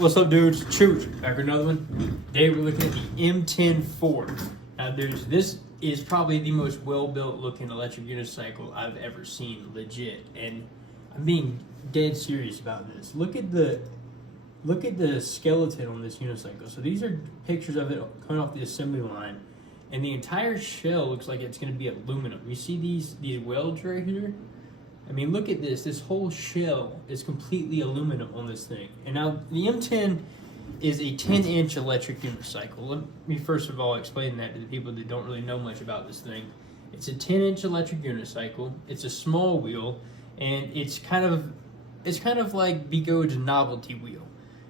What's up, dudes? Chooch, back with another one. Today we're looking at the M10 Ford. Now, dudes, this is probably the most well-built looking electric unicycle I've ever seen, legit. And I'm being dead serious about this. Look at the skeleton on this unicycle. So these are pictures of it coming off the assembly line, and the entire shell looks like it's going to be aluminum. You see these welds right here? I mean, look at this. This whole shell is completely aluminum on this thing. And now the M10 is a 10-inch electric unicycle. Let me first of all explain that to the people that don't really know much about this thing. It's a 10-inch electric unicycle. It's a small wheel, and it's kind of like Bigo's novelty wheel.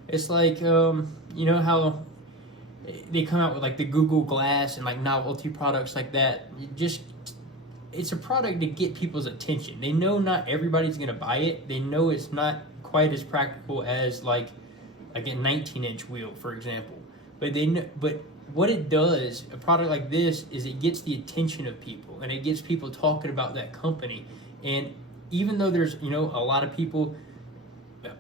It's like you know how they come out with like the Google Glass and like novelty products like that. It's a product to get people's attention. They know not everybody's gonna buy it. They know it's not quite as practical as like a 19-inch wheel, for example. But what it does, a product like this, is it gets the attention of people, and it gets people talking about that company. And even though there's a lot of people,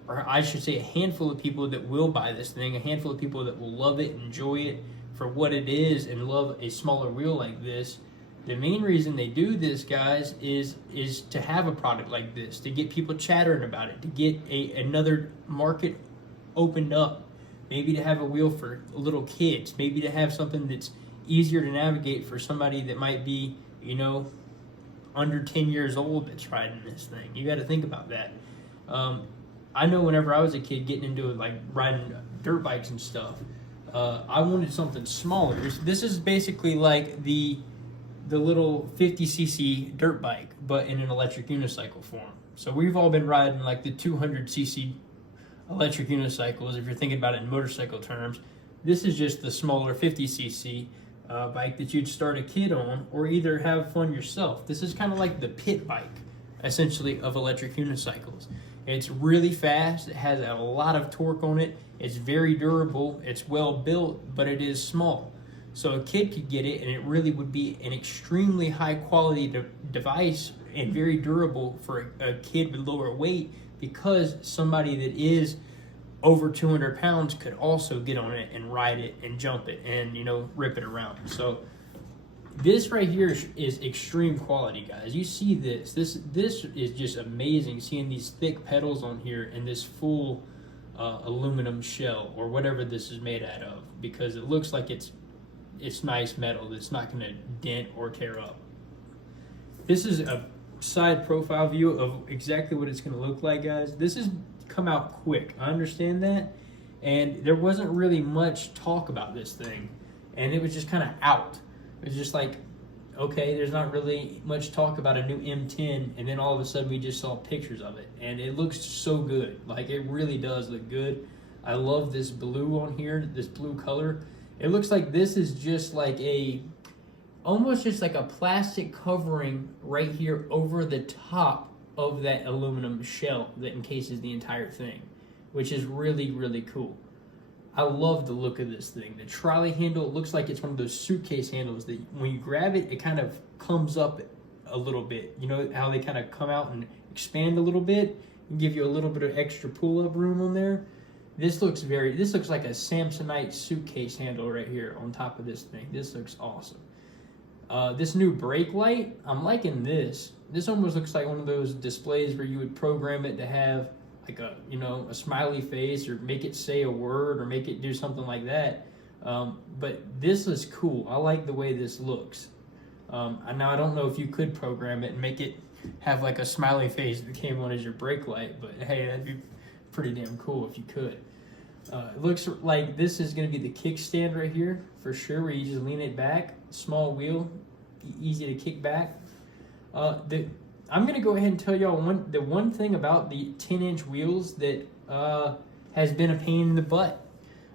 or I should say a handful of people that will buy this thing, a handful of people that will love it, enjoy it for what it is, and love a smaller wheel like this. The main reason they do this, guys, is to have a product like this, to get people chattering about it, to get another market opened up, maybe to have a wheel for little kids, maybe to have something that's easier to navigate for somebody that might be, under 10 years old that's riding this thing. You got to think about that. I know whenever I was a kid getting into like riding dirt bikes and stuff, I wanted something smaller. This is basically like the little 50cc dirt bike, but in an electric unicycle form. So we've all been riding like the 200cc electric unicycles, if you're thinking about it in motorcycle terms. This is just the smaller 50cc bike that you'd start a kid on, or either have fun yourself. This is kind of like the pit bike, essentially, of electric unicycles. It's really fast, it has a lot of torque on it, it's very durable, it's well built, but it is small. So a kid could get it, and it really would be an extremely high quality device and very durable for a kid with lower weight, because somebody that is over 200 pounds could also get on it and ride it and jump it and rip it around. So this right here is extreme quality, guys. You see this is just amazing, seeing these thick pedals on here and this full aluminum shell or whatever this is made out of, because it looks like it's nice metal that's not going to dent or tear up. This is a side profile view of exactly what it's going to look like, guys. This has come out quick, I understand that, and there wasn't really much talk about this thing, and it was just kind of out. It was just like, okay, there's not really much talk about a new M10, and then all of a sudden we just saw pictures of it, and it looks so good. Like, it really does look good. I love this blue on here, this blue color. It looks like this is just like almost just like a plastic covering right here over the top of that aluminum shell that encases the entire thing, which is really, really cool. I love the look of this thing. The trolley handle, it looks like it's one of those suitcase handles that when you grab it, it kind of comes up a little bit. You know how they kind of come out and expand a little bit and give you a little bit of extra pull-up room on there? This looks like a Samsonite suitcase handle right here on top of this thing. This looks awesome. This new brake light, I'm liking this. This almost looks like one of those displays where you would program it to have like a smiley face, or make it say a word, or make it do something like that. But this is cool. I like the way this looks. Now I don't know if you could program it and make it have like a smiley face that came on as your brake light, but hey, that'd be pretty damn cool if you could. It looks like this is going to be the kickstand right here for sure, where you just lean it back. Small wheel, easy to kick back. I'm going to go ahead and tell y'all the one thing about the 10-inch wheels that has been a pain in the butt.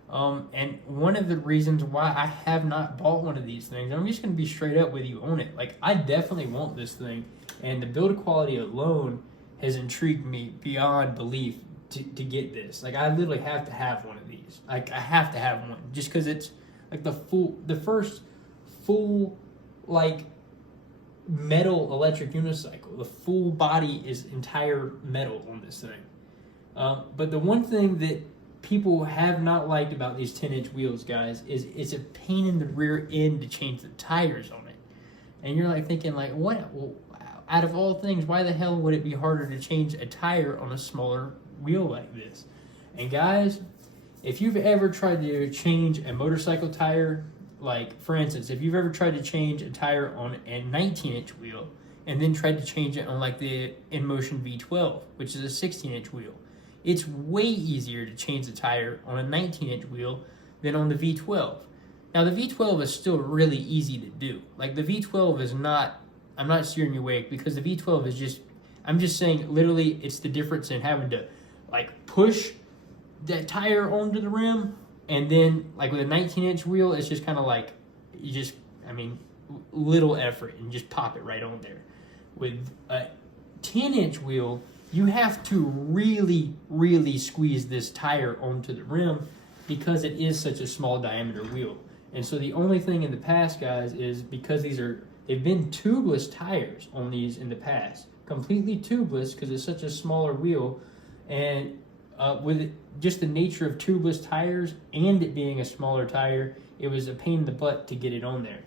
And one of the reasons why I have not bought one of these things, I'm just going to be straight up with you on it. Like, I definitely want this thing, and the build quality alone has intrigued me beyond belief to get this. Like, I literally have to have one of these. Like, I have to have one, just because it's like the first full like metal electric unicycle. The full body is entire metal on this thing. But the one thing that people have not liked about these 10-inch wheels, guys, is it's a pain in the rear end to change the tires on it. And you're like thinking, like, what? Well, out of all things, why the hell would it be harder to change a tire on a smaller wheel like this? And guys, if you've ever tried to change a motorcycle tire, like for instance, if you've ever tried to change a tire on a 19-inch wheel and then tried to change it on like the InMotion V12, which is a 16-inch wheel, it's way easier to change the tire on a 19-inch wheel than on the V12. Now the V12 is still really easy to do. Like the V12 is not, I'm not steering you away, because the V12 is just, I'm just saying literally it's the difference in having to like push that tire onto the rim, and then like with a 19-inch wheel, it's just kind of like, you just, I mean, little effort and just pop it right on there. With a 10-inch wheel, you have to really, really squeeze this tire onto the rim because it is such a small diameter wheel. And so the only thing in the past, guys, is because they've been tubeless tires on these in the past, completely tubeless because it's such a smaller wheel, and with just the nature of tubeless tires and it being a smaller tire, it was a pain in the butt to get it on there.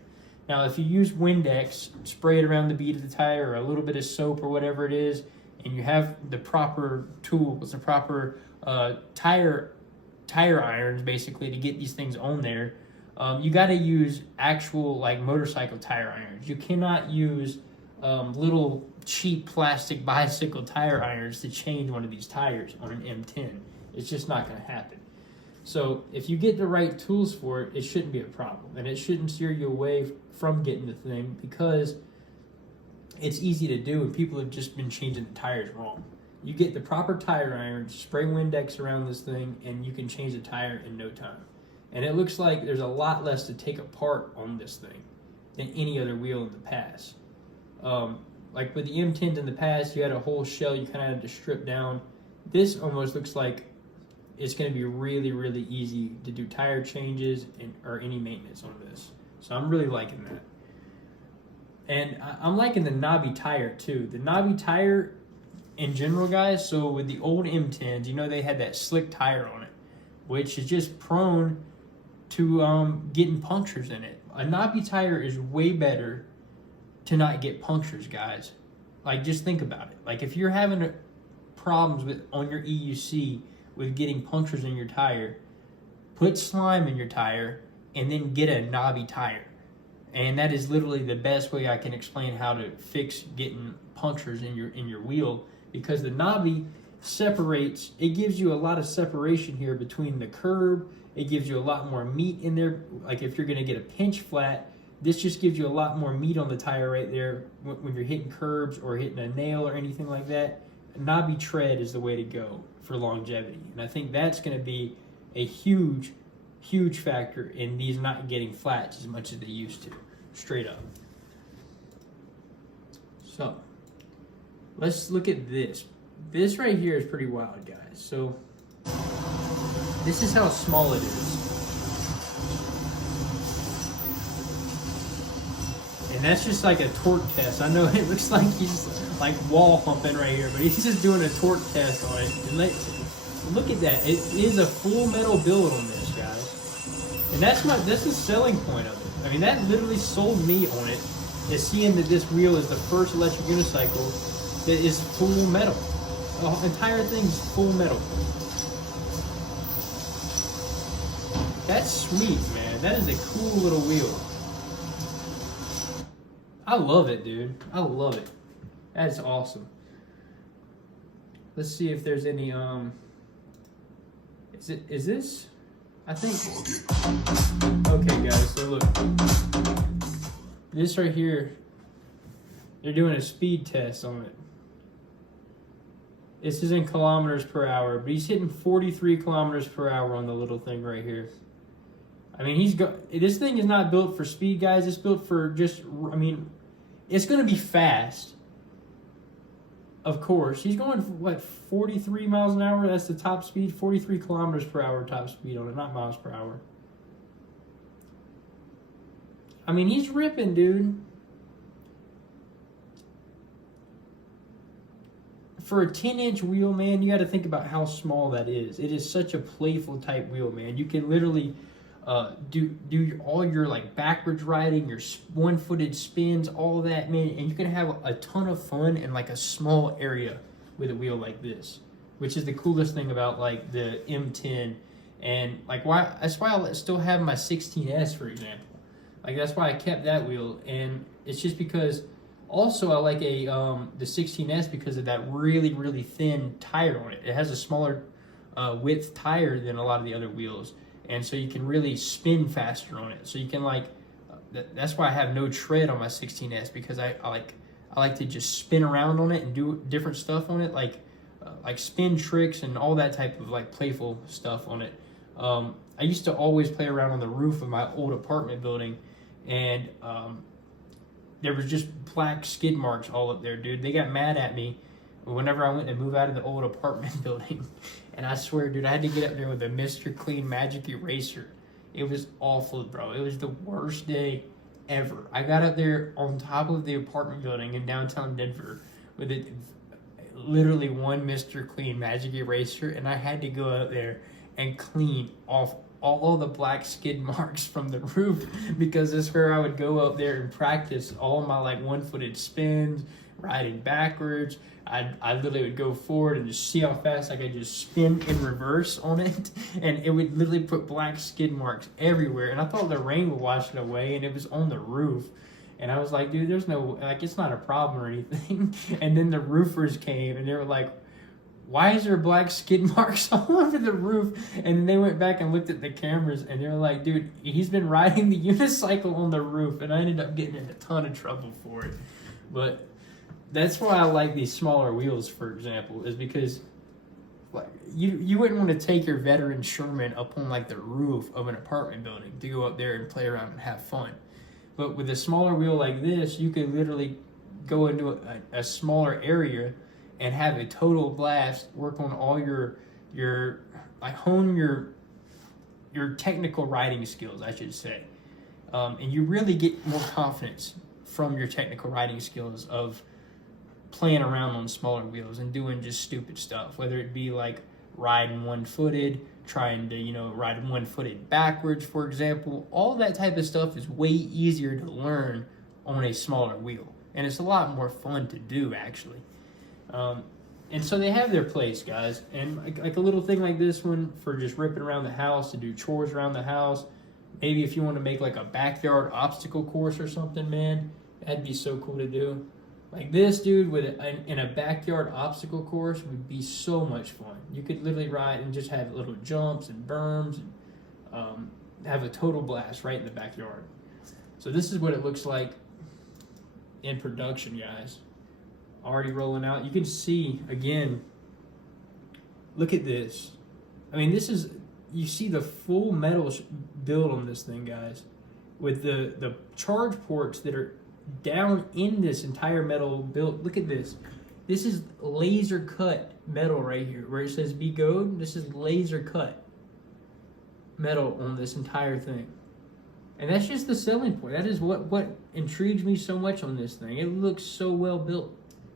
Now, if you use Windex, spray it around the bead of the tire, or a little bit of soap or whatever it is, and you have the proper tools, the proper tire irons, basically, to get these things on there, you got to use actual like motorcycle tire irons. You cannot use little cheap plastic bicycle tire irons to change one of these tires on an M10. It's just not going to happen. So if you get the right tools for it, it shouldn't be a problem, and it shouldn't steer you away from getting the thing, because it's easy to do and people have just been changing the tires wrong. You get the proper tire irons, spray Windex around this thing, and you can change the tire in no time. And it looks like there's a lot less to take apart on this thing than any other wheel in the past. Like with the M10s in the past, you had a whole shell you kind of had to strip down. This almost looks like it's going to be really, really easy to do tire changes or any maintenance on this. So I'm really liking that. And I'm liking the knobby tire too. The knobby tire in general, guys, so with the old M10s, you know, they had that slick tire on it, which is just prone to getting punctures in it. A knobby tire is way better to not get punctures, guys. Like, just think about it. Like, if you're having problems on your EUC with getting punctures in your tire, put slime in your tire and then get a knobby tire. And that is literally the best way I can explain how to fix getting punctures in your wheel, because the knobby separates, it gives you a lot of separation here between the curb. It gives you a lot more meat in there. Like if you're going to get a pinch flat, this just gives you a lot more meat on the tire right there when you're hitting curbs or hitting a nail or anything like that. A knobby tread is the way to go for longevity. And I think that's going to be a huge, huge factor in these not getting flats as much as they used to, straight up. So let's look at this. This right here is pretty wild, guys. So this is how small it is. And that's just like a torque test. I know it looks like he's like wall humping right here, but he's just doing a torque test on it. And look at that. It is a full metal build on this, guys. And that's the selling point of it. I mean, that literally sold me on it, is seeing that this wheel is the first electric unicycle that is full metal. The entire thing is full metal. That's sweet, man. That is a cool little wheel. I love it, dude. I love it. That's awesome. Let's see if there's any, is this? I think, okay guys, so look. This right here, they're doing a speed test on it. This is in kilometers per hour, but he's hitting 43 kilometers per hour on the little thing right here. I mean, this thing is not built for speed, guys. It's built for just, I mean, it's going to be fast. Of course. He's going, what, 43 miles an hour? That's the top speed. 43 kilometers per hour top speed on it, not miles per hour. I mean, he's ripping, dude. for a 10-inch wheel, man, you got to think about how small that is. It is such a playful type wheel, man. You can literally do all your like backwards riding, your one-footed spins, all that, man, and you can have a ton of fun in like a small area with a wheel like this, which is the coolest thing about like the M10. And like that's why I still have my 16S, for example. Like that's why I kept that wheel, and it's just because also I like the 16S because of that really thin tire on it. It has a smaller width tire than a lot of the other wheels, and so you can really spin faster on it. So you can like that's why I have no tread on my 16S, because I like to just spin around on it and do different stuff on it, like spin tricks and all that type of like playful stuff on it. I used to always play around on the roof of my old apartment building, and there was just black skid marks all up there, dude. They got mad at me whenever I went to move out of the old apartment building. And I swear, dude, I had to get up there with a Mr. Clean magic eraser. It was awful, bro. It was the worst day ever. I got up there on top of the apartment building in downtown Denver with literally one Mr. Clean magic eraser, and I had to go up there and clean off all the black skid marks from the roof, because that's where I would go up there and practice all my like one-footed spins, riding backwards. I literally would go forward and just see how fast I could just spin in reverse on it, and it would literally put black skid marks everywhere. And I thought the rain would wash it away, and it was on the roof. And I was like, dude, there's no, like, it's not a problem or anything. And then the roofers came, and they were like, why is there black skid marks all over the roof? And then they went back and looked at the cameras, and they were like, dude, he's been riding the unicycle on the roof. And I ended up getting in a ton of trouble for it. But that's why I like these smaller wheels, for example, is because like you wouldn't want to take your veteran Sherman up on like the roof of an apartment building to go up there and play around and have fun. But with a smaller wheel like this, you could literally go into a smaller area and have a total blast, work on all your like hone your technical riding skills, I should say. And you really get more confidence from your technical riding skills of playing around on smaller wheels and doing just stupid stuff, whether it be like riding one-footed, trying to, ride one-footed backwards, for example. All that type of stuff is way easier to learn on a smaller wheel. And it's a lot more fun to do, actually. And so they have their place, guys. And like a little thing like this one for just ripping around the house, to do chores around the house. Maybe if you want to make like a backyard obstacle course or something, man, that'd be so cool to do. Like this, dude, in a backyard obstacle course would be so much fun. You could literally ride and just have little jumps and berms and have a total blast right in the backyard. So this is what it looks like in production, guys. Already rolling out. You can see, again, look at this. I mean, this is, you see the full metal build on this thing, guys, with the charge ports that are down in this entire metal build. Look at this. This is laser cut metal right here where it says be gold. This is laser cut metal on this entire thing. And that's just the selling point. That is what intrigues me so much on this thing. It looks so well built.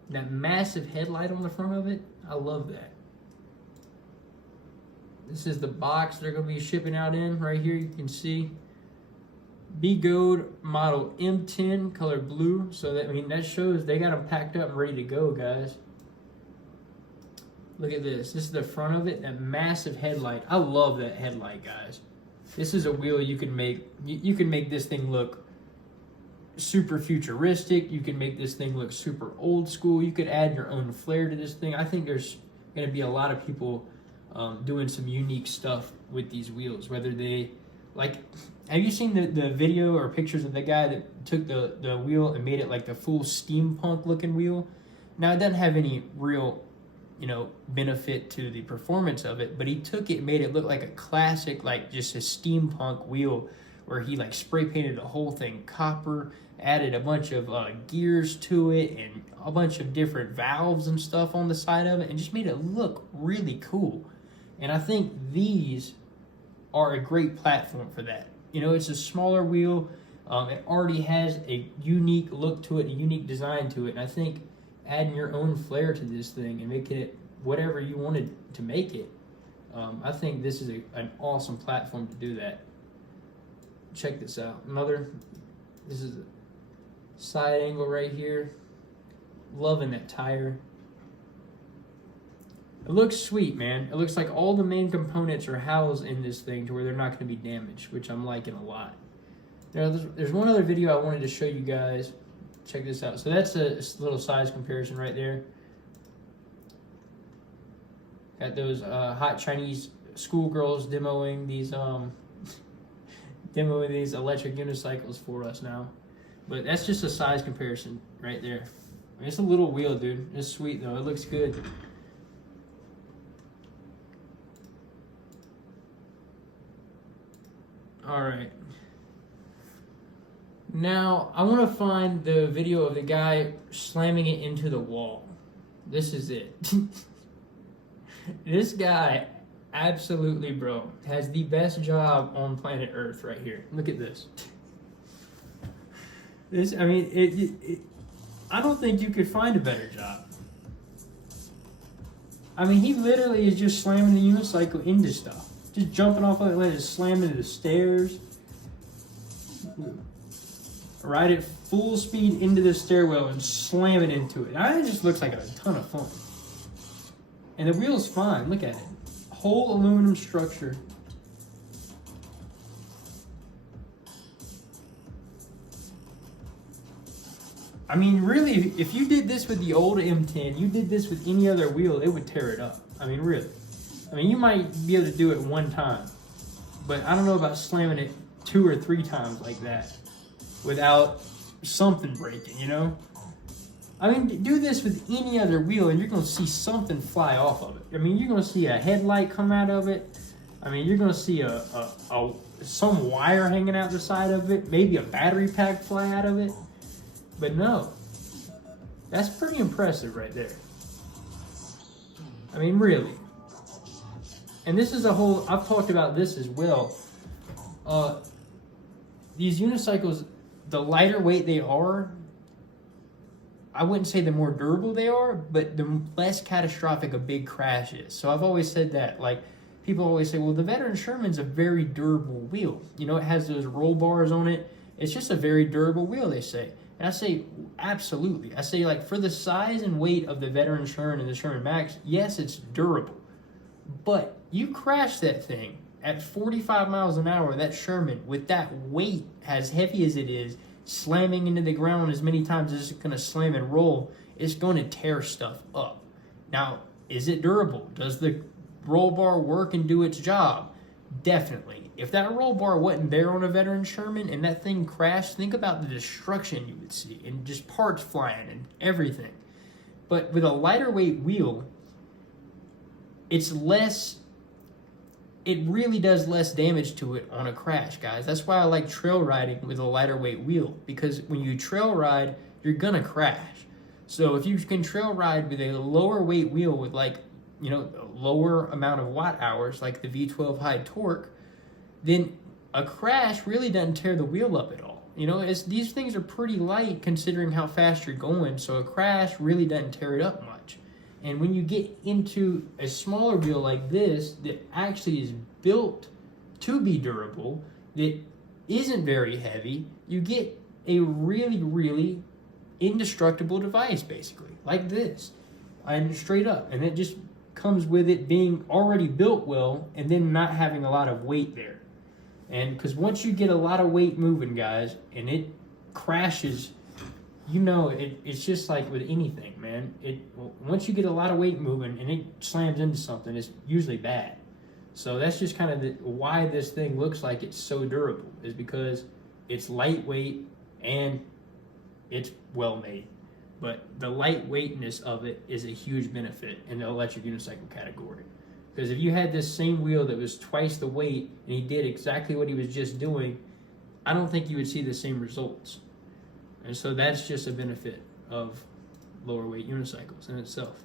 That massive headlight on the front of it, I love that. This is the box they're going to be shipping out in right here. You can see Be Gold model M10 color blue. So that shows they got them packed up and ready to go, guys. Look at this. This is the front of it. That massive headlight. I love that headlight, guys. This is a wheel you can make. You can make this thing look super futuristic. You can make this thing look super old school. You could add your own flair to this thing. I think there's going to be a lot of people doing some unique stuff with these wheels. Whether they like, have you seen the video or pictures of the guy that took the wheel and made it like the full steampunk looking wheel? Now it doesn't have any real benefit to the performance of it, but he took it and made it look like a classic, like just a steampunk wheel, where he like spray painted the whole thing copper, added a bunch of gears to it and a bunch of different valves and stuff on the side of it, and just made it look really cool. And I think these are a great platform for that. It's a smaller wheel. It already has a unique look to it, a unique design to it, and I think adding your own flair to this thing and making it whatever you wanted to make it, I think this is an awesome platform to do that. Check this out. This is a side angle right here. Loving that tire. It looks sweet, man. It looks like all the main components are housed in this thing to where they're not going to be damaged, which I'm liking a lot. Now, there's one other video I wanted to show you guys. Check this out. So that's a little size comparison right there. Got those hot Chinese schoolgirls demoing these electric unicycles for us now. But that's just a size comparison right there. I mean, it's a little wheel, dude. It's sweet though. It looks good. All right. Now, I want to find the video of the guy slamming it into the wall. This is it. This guy, absolutely, bro, has the best job on planet Earth right here. Look at this. This, I mean, I don't think you could find a better job. I mean, he literally is just slamming the unicycle into stuff. Just jumping off of it, let it slam into the stairs. Ride it full speed into the stairwell and slam it into it. It just looks like a ton of fun. And the wheel's fine. Look at it. Whole aluminum structure. I mean, really, if you did this with the old M10, you did this with any other wheel, it would tear it up. I mean, really. I mean, you might be able to do it one time, but I don't know about slamming it 2 or 3 times like that without something breaking, you know? I mean, do this with any other wheel and you're going to see something fly off of it. I mean, you're going to see a headlight come out of it. I mean, you're going to see some wire hanging out the side of it, maybe a battery pack fly out of it. But no, that's pretty impressive right there. I mean, really. And this is I've talked about this as well. These unicycles, the lighter weight they are, I wouldn't say the more durable they are, but the less catastrophic a big crash is. So I've always said that. Like, people always say, well, the Veteran Sherman's a very durable wheel. You know, it has those roll bars on it. It's just a very durable wheel, they say. And I say, absolutely. I say, like, for the size and weight of the Veteran Sherman and the Sherman Max, yes, it's durable. But you crash that thing at 45 miles an hour, that Sherman, with that weight as heavy as it is, slamming into the ground as many times as it's going to slam and roll, it's going to tear stuff up. Now, is it durable? Does the roll bar work and do its job? Definitely. If that roll bar wasn't there on a Veteran Sherman and that thing crashed, think about the destruction you would see and just parts flying and everything. But with a lighter weight wheel, it really does less damage to it on a crash, guys. That's why I like trail riding with a lighter weight wheel, because when you trail ride, you're gonna crash. So if you can trail ride with a lower weight wheel with, like, you know, a lower amount of watt hours, like the V12 high torque, then a crash really doesn't tear the wheel up at all. You know, these things are pretty light considering how fast you're going, so a crash really doesn't tear it up much. And when you get into a smaller wheel like this that actually is built to be durable, that isn't very heavy, you get a really, really indestructible device, basically, like this, and straight up. And it just comes with it being already built well and then not having a lot of weight there. And because once you get a lot of weight moving, guys, and it crashes, you know, it's just like with anything, man. Once you get a lot of weight moving and it slams into something, it's usually bad. So that's just kind of why this thing looks like it's so durable, is because it's lightweight and it's well made. But the lightweightness of it is a huge benefit in the electric unicycle category. Because if you had this same wheel that was twice the weight and he did exactly what he was just doing, I don't think you would see the same results. And so that's just a benefit of lower weight unicycles in itself.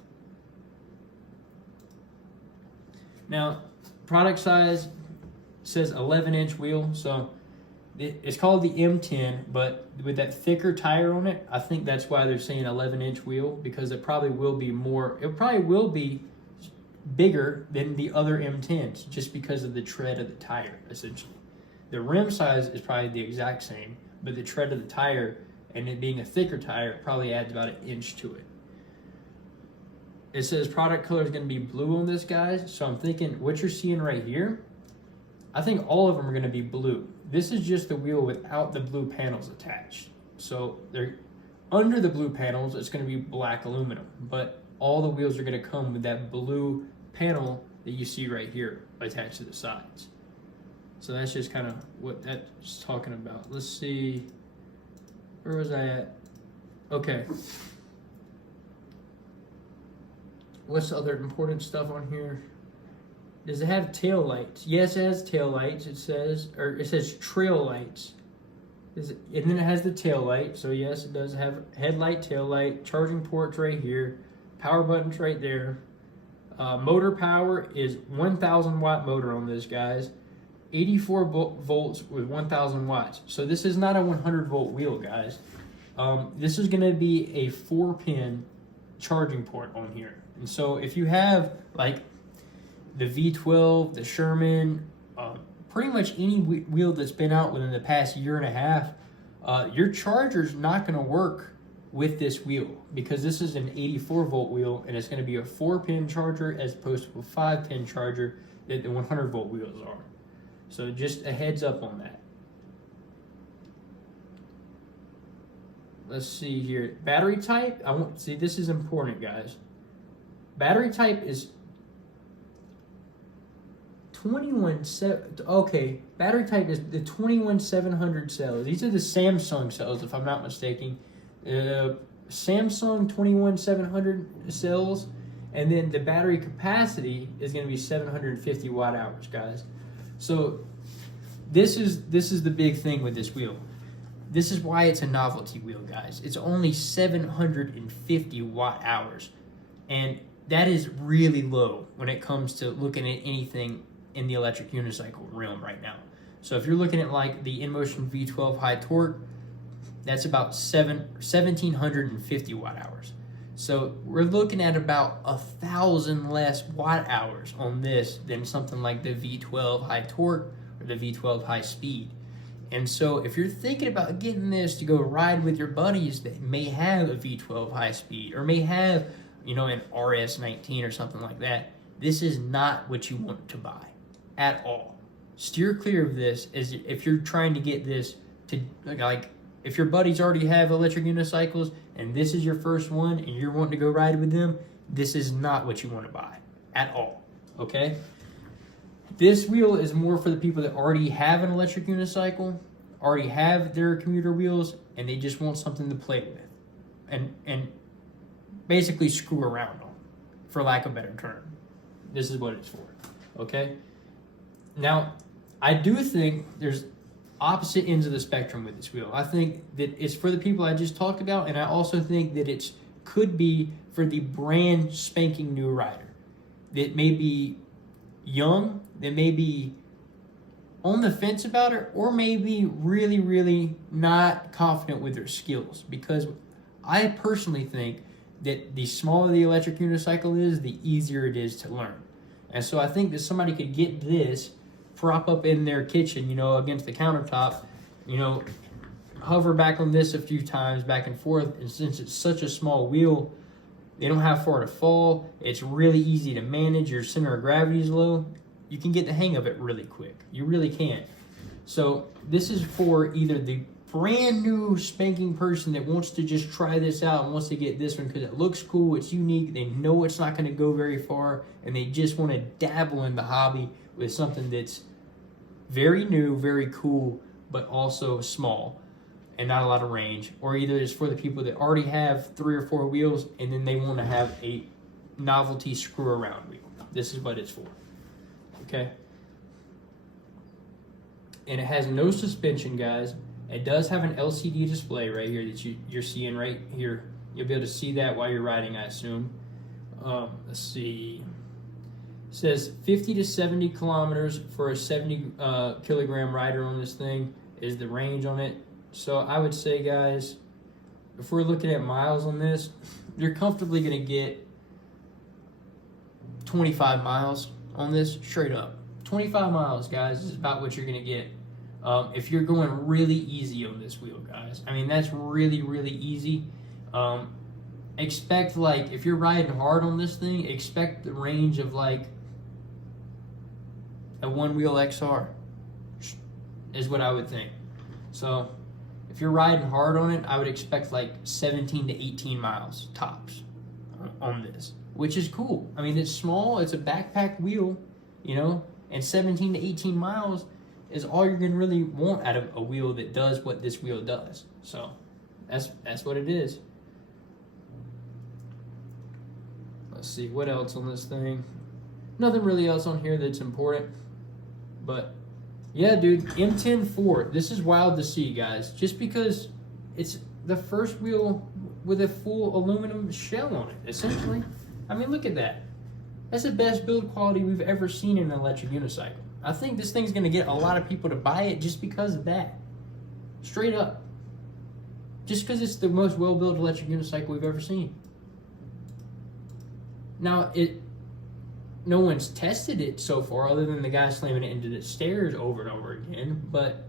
Now, product size says 11-inch wheel, so It's called the M10, but with that thicker tire on it, I think that's why they're saying 11-inch wheel, because it probably will be bigger than the other M10s just because of the tread of the tire, essentially. The rim size is probably the exact same, but the tread of the tire and it being a thicker tire probably adds about 1 inch to it. It says product color is going to be blue on this, guys. So I'm thinking what you're seeing right here, I think all of them are going to be blue. This is just the wheel without the blue panels attached. So they're under the blue panels, it's going to be black aluminum, but all the wheels are going to come with that blue panel that you see right here attached to the sides. So that's just kind of what that's talking about. Let's see, where was I at? Okay. What's the other important stuff on here? Does it have tail lights? Yes, it has tail lights. It says trail lights. And then it has the tail light. So yes, it does have headlight, tail light, charging ports right here, power buttons right there. Motor power is 1,000 watt motor on this, guys. 84 volts with 1,000 watts. So this is not a 100 volt wheel, guys. This is going to be a 4-pin charging port on here. And so if you have like the V12, the Sherman, pretty much any wheel that's been out within the past year and a half, your charger's not going to work with this wheel because this is an 84 volt wheel and it's going to be a 4-pin charger as opposed to a 5-pin charger that the 100 volt wheels are. So just a heads up on that. Let's see here. Battery type, see this is important, guys. Battery type is 21700. Okay, battery type is the 21700 cells. These are the Samsung cells, if I'm not mistaken. Samsung 21700 cells, and then the battery capacity is going to be 750 watt hours, guys. So this is the big thing with this wheel. This is why it's a novelty wheel, guys. It's only 750 watt hours, and that is really low when it comes to looking at anything in the electric unicycle realm right now. So if you're looking at like the InMotion V12 high torque, that's about 1,750 watt hours. So we're looking at about 1,000 less watt hours on this than something like the V12 high torque or the V12 high speed. And so if you're thinking about getting this to go ride with your buddies that may have a V12 high speed or may have, you know, an RS19 or something like that, this is not what you want to buy at all. Steer clear of this as if you're trying to get this to, like, if your buddies already have electric unicycles and this is your first one and you're wanting to go ride with them, this is not what you want to buy at all, okay? This wheel is more for the people that already have an electric unicycle, already have their commuter wheels, and they just want something to play with and basically screw around on, for lack of a better term. This is what it's for, okay? Now, I do think there's opposite ends of the spectrum with this wheel. I think that it's for the people I just talked about, and I also think that it could be for the brand spanking new rider that may be young, that may be on the fence about it, or maybe really, really not confident with their skills. Because I personally think that the smaller the electric unicycle is, the easier it is to learn. And so I think that somebody could get this, prop up in their kitchen, you know, against the countertop, you know, hover back on this a few times back and forth. And since it's such a small wheel, they don't have far to fall. It's really easy to manage. Your center of gravity is low. You can get the hang of it really quick. You really can. So this is for either the brand new spanking person that wants to just try this out and wants to get this one because it looks cool, it's unique, they know it's not going to go very far, and they just want to dabble in the hobby with something that's very new, very cool, but also small and not a lot of range. Or either it's for the people that already have 3 or 4 wheels and then they want to have a novelty screw around wheel. This is what it's for. Okay? And it has no suspension, guys. It does have an LCD display right here that you're seeing right here. You'll be able to see that while you're riding, I assume. Let's see. It says 50 to 70 kilometers for a 70 kilogram rider on this thing. is the range on it. So I would say, guys, if we're looking at miles on this, you're comfortably going to get 25 miles on this, straight up. 25 miles, guys, is about what you're going to get if you're going really easy on this wheel, guys. I mean, that's really, really easy. Expect, like, if you're riding hard on this thing, expect the range of, like, a one-wheel XR is what I would think. So if you're riding hard on it, I would expect like 17 to 18 miles tops on this, which is cool. I mean, it's small, it's a backpack wheel, you know, and 17 to 18 miles is all you're gonna really want out of a wheel that does what this wheel does. So that's what it is. Let's see what else on this thing. Nothing really else on here that's important, but yeah, dude, Mten 4. This is wild to see, guys. Just because it's the first wheel with a full aluminum shell on it, essentially. I mean, look at that. That's the best build quality we've ever seen in an electric unicycle. I think this thing's gonna get a lot of people to buy it just because of that. Straight up. Just because it's the most well-built electric unicycle we've ever seen. Now, no one's tested it so far other than the guy slamming it into the stairs over and over again, but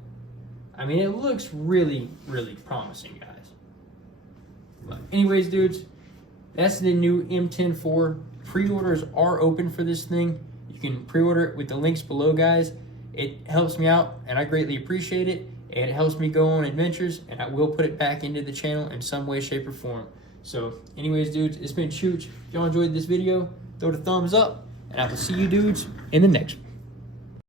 I mean, it looks really, really promising, guys. But anyways, dudes, that's the new Mten 4. Pre-orders are open for this thing. You can pre-order it with the links below, guys. It helps me out, and I greatly appreciate it. And it helps me go on adventures, and I will put it back into the channel in some way, shape, or form. So anyways, dudes, it's been Chooch. If y'all enjoyed this video, throw it a thumbs up. And I will see you dudes in the next one.